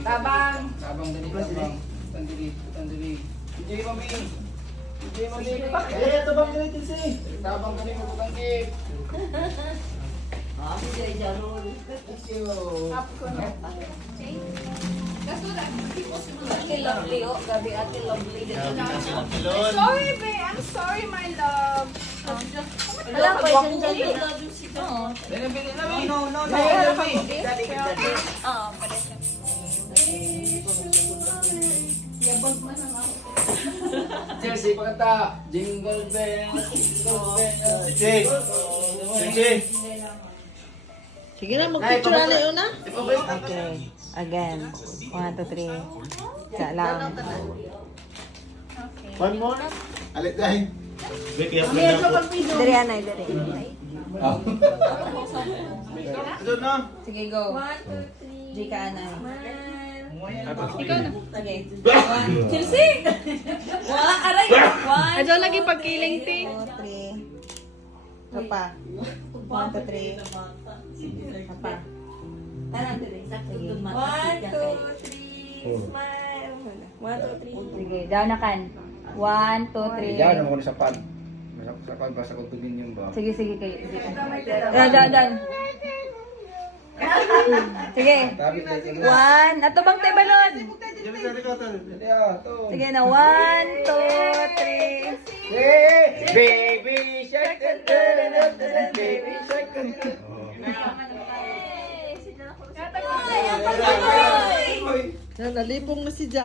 Tabang. Tabang dali, tabang. Tandili, tandili. Enjoy mami. Enjoy mami. Eh, ito bang ganito si? Tabang dali mo butang tip. Thank you. Ate Lovely, oh. Gabi Ate Lovely. Sorry, babe. I'm sorry, my love. Wala pa yung dyan. Oo. Dali, dali, dali. No. Oo, pwede siya. Yabag man ang ako. Chelsea, pakanta. Jingle bells, jingle bells. Sige. Sige na, mag-picture na yun na. Okay. Again. 1, 2, 3. Isa lang. One more. Alit dahil. Diri, anay, diri. Ito na. Sige, go. 1, 2, 3. Jika, anay. Ikaw na. Sige. Chelsea! Wala, aray! 1, Adyo lagi pagkiling, ti. 2, 3. Ito pa. 1, 2, 3. Ito pa. Tanan, dire. Sige. 1, 2, 3. Smile. 1, 2, 3. Sige, down na kan. 1, 2, Diyan 3. ako sa pad. Sa pad ba sa kutubin yung ba? Sige, sige, kayo. Down. Sige. Tabi tayo. 1. Ato bang tayo balon? Dali ah, to. Sige na. 1, 2, 3. Hey, baby shark, baby shark. Yan, nalipong na si Jack.